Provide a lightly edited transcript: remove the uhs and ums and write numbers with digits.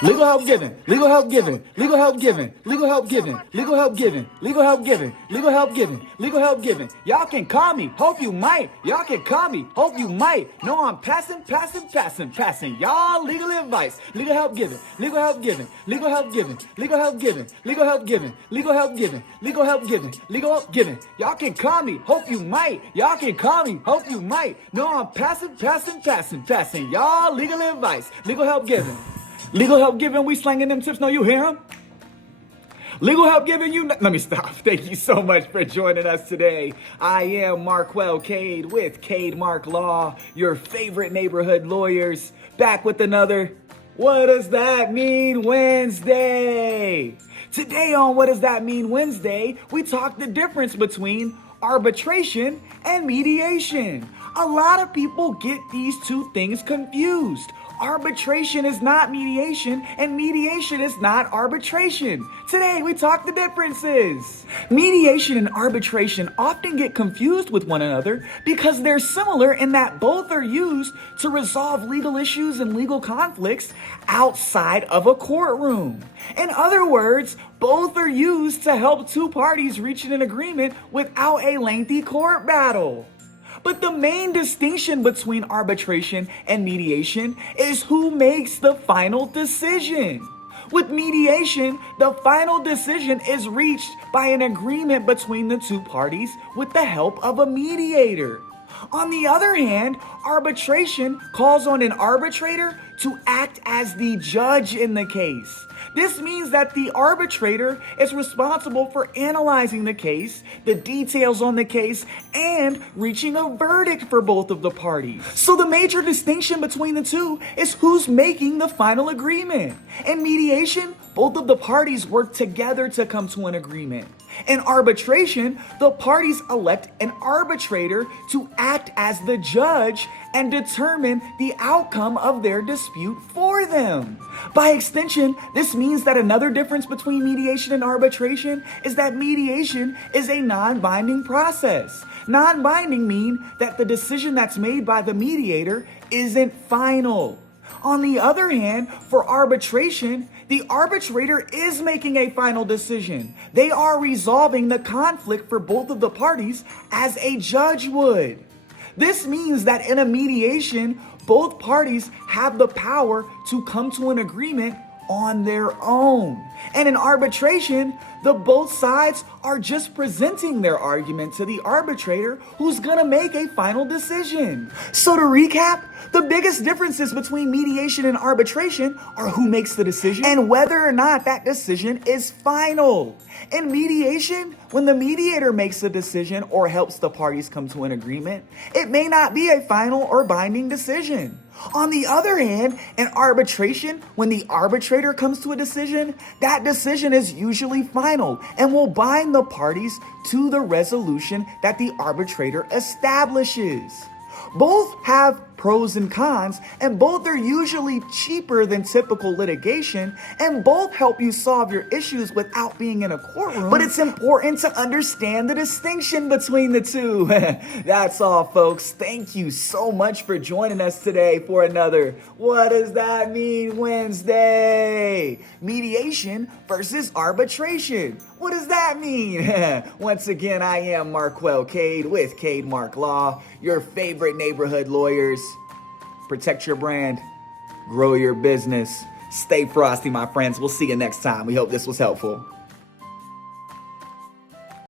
Legal help given, legal help given, legal help given, legal help given, legal help given, legal help given, legal help given, legal help given. Y'all can call me, hope you might. Y'all can call me, hope you might. No, I'm passing. Y'all legal advice, legal help given, legal help given, legal help given, legal help given, legal help given, legal help given, legal help given, legal help given. Y'all can call me, hope you might. Y'all can call me, hope you might. No, I'm passing. Y'all legal advice, legal help given. Legal help giving, we slanging them tips. No, you hear them? Legal help giving you. Let me stop. Thank you so much for joining us today. I am Marquel Cade with Cade Mark Law, your favorite neighborhood lawyers, back with another What Does That Mean Wednesday. Today on What Does That Mean Wednesday, we talk the difference between arbitration and mediation. A lot of people get these two things confused. Arbitration is not mediation, and mediation is not arbitration. Today, we talk the differences. Mediation and arbitration often get confused with one another because they're similar in that both are used to resolve legal issues and legal conflicts outside of a courtroom. In other words, both are used to help two parties reach an agreement without a lengthy court battle. But the main distinction between arbitration and mediation is who makes the final decision. With mediation, the final decision is reached by an agreement between the two parties with the help of a mediator. On the other hand, arbitration calls on an arbitrator to act as the judge in the case. This means that the arbitrator is responsible for analyzing the case, the details on the case, and reaching a verdict for both of the parties. So the major distinction between the two is who's making the final agreement. In mediation, both of the parties work together to come to an agreement. In arbitration, the parties elect an arbitrator to act as the judge and determine the outcome of their dispute for them. By extension, this means that another difference between mediation and arbitration is that mediation is a non-binding process. Non-binding means that the decision that's made by the mediator isn't final. On the other hand, for arbitration, the arbitrator is making a final decision. They are resolving the conflict for both of the parties as a judge would. This means that in a mediation, both parties have the power to come to an agreement on their own. And in arbitration, the both sides are just presenting their argument to the arbitrator who's gonna make a final decision. So to recap, the biggest differences between mediation and arbitration are who makes the decision and whether or not that decision is final. In mediation, when the mediator makes a decision or helps the parties come to an agreement, it may not be a final or binding decision. On the other hand, in arbitration, when the arbitrator comes to a decision, that decision is usually final and will bind the parties to the resolution that the arbitrator establishes. Both have pros and cons, and both are usually cheaper than typical litigation, and both help you solve your issues without being in a courtroom. But it's important to understand the distinction between the two. That's all, folks. Thank you so much for joining us today for another What Does That Mean Wednesday? Mediation versus arbitration. What does that mean? Once again, I am Marquel Cade with Cade Mark Law, your favorite neighborhood lawyers. Protect your brand, grow your business. Stay frosty, my friends. We'll see you next time. We hope this was helpful.